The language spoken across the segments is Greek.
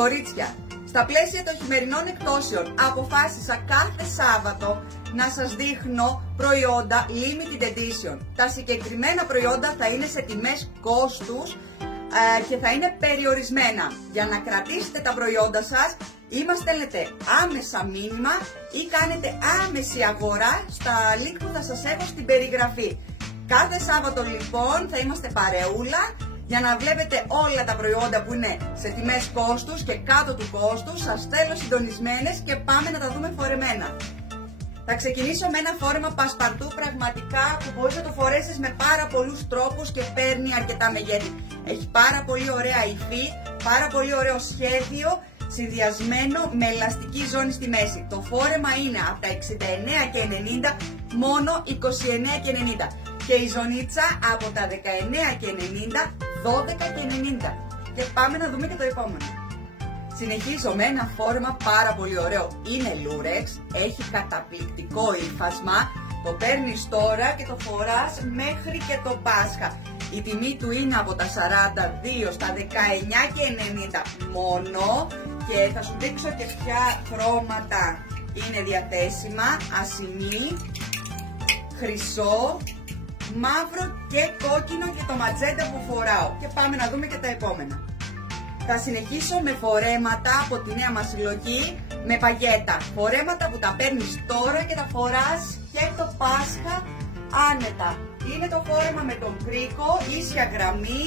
Κορίτσια, στα πλαίσια των χειμερινών εκπτώσεων αποφάσισα κάθε Σάββατο να σας δείχνω προϊόντα limited edition. Τα συγκεκριμένα προϊόντα θα είναι σε τιμές κόστους και θα είναι περιορισμένα. Για να κρατήσετε τα προϊόντα σας ή μας στέλνετε άμεσα μήνυμα ή κάνετε άμεση αγορά στα link που θα σας έχω στην περιγραφή. Κάθε Σάββατο λοιπόν θα είμαστε παρεούλα για να βλέπετε όλα τα προϊόντα που είναι σε τιμές κόστους και κάτω του κόστους. Σας θέλω συντονισμένες και πάμε να τα δούμε φορεμένα. Θα ξεκινήσω με ένα φόρεμα πασπαρτού πραγματικά που μπορείς να το φορέσεις με πάρα πολλούς τρόπους και παίρνει αρκετά μεγέθη. Έχει πάρα πολύ ωραία υφή, πάρα πολύ ωραίο σχέδιο, συνδυασμένο με ελαστική ζώνη στη μέση. Το φόρεμα είναι από τα 69 και 90 μόνο 29 και 90 και η ζωνίτσα από τα 19 και 90 12 και 90. Και πάμε να δούμε και το επόμενο. Συνεχίζω με ένα φόρεμα πάρα πολύ ωραίο. Είναι λούρεξ, έχει καταπληκτικό ύφασμα. Το παίρνεις τώρα και το φοράς μέχρι και το Πάσχα. Η τιμή του είναι από τα 42 στα 19 και 90 μόνο. Και θα σου δείξω και ποια χρώματα είναι διαθέσιμα. Ασημί, χρυσό, μαύρο και κόκκινο και το ματζέντα που φοράω. Και πάμε να δούμε και τα επόμενα. Θα συνεχίσω με φορέματα από τη νέα μας συλλογή με παγέτα. Φορέματα που τα παίρνεις τώρα και τα φοράς και το Πάσχα άνετα. Είναι το φόρεμα με τον κρίκο, ίσια γραμμή,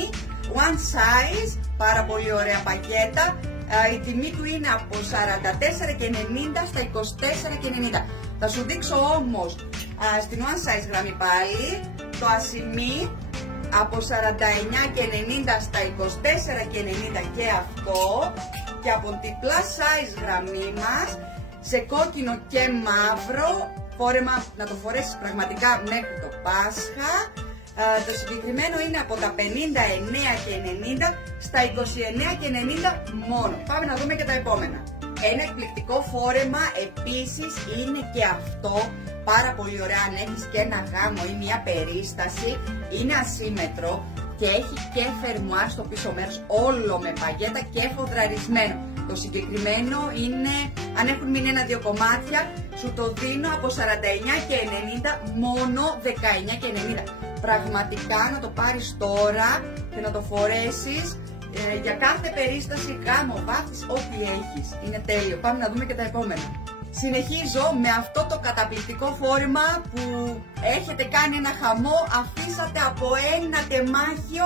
one size, πάρα πολύ ωραία παγέτα. Η τιμή του είναι από 44 και 90 στα 24 και 90. Θα σου δείξω όμως στην one size γραμμή πάλι το ασημί από 49 και 90 στα 24 και 90 και αυτό, και από την plus size γραμμή μας σε κόκκινο και μαύρο φόρεμα να το φορέσεις πραγματικά μέχρι το Πάσχα. Το συγκεκριμένο είναι από τα 59 και 90 στα 29 και 90 μόνο. Πάμε να δούμε και τα επόμενα. Ένα εκπληκτικό φόρεμα επίσης είναι και αυτό. Πάρα πολύ ωραία αν έχεις και ένα γάμο ή μια περίσταση. Είναι ασύμετρο και έχει και φερμουάρ στο πίσω μέρος, όλο με παγέτα και φοδραρισμένο. Το συγκεκριμένο είναι, αν έχουν μείνει ένα-δύο κομμάτια, σου το δίνω από 49 και 90 μόνο 19 και 90. Πραγματικά να το πάρεις τώρα και να το φορέσεις για κάθε περίσταση, γάμο, βάφτις, ό,τι έχεις. Είναι τέλειο. Πάμε να δούμε και τα επόμενα. Συνεχίζω με αυτό το καταπληκτικό φόρεμα που έχετε κάνει ένα χαμό, αφήσατε από ένα τεμάχιο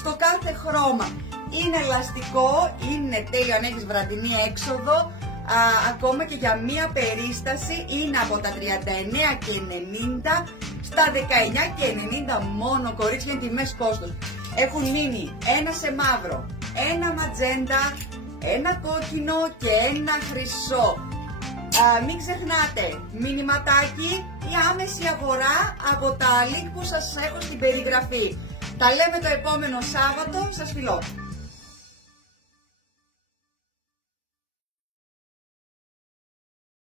στο κάθε χρώμα. Είναι ελαστικό, είναι τέλειο αν έχεις βραδινή έξοδο, ακόμα και για μία περίσταση. Είναι από τα 39 και 90 στα 19 και 90 μόνο, κορίτσια, είναι τιμές κόστος. Έχουν μείνει ένα σε μαύρο, ένα ματζέντα, ένα κόκκινο και ένα χρυσό. Μην ξεχνάτε, μηνυματάκι ή άμεση αγορά από τα link που σας έχω στην περιγραφή. Τα λέμε το επόμενο Σάββατο, σας φιλώ.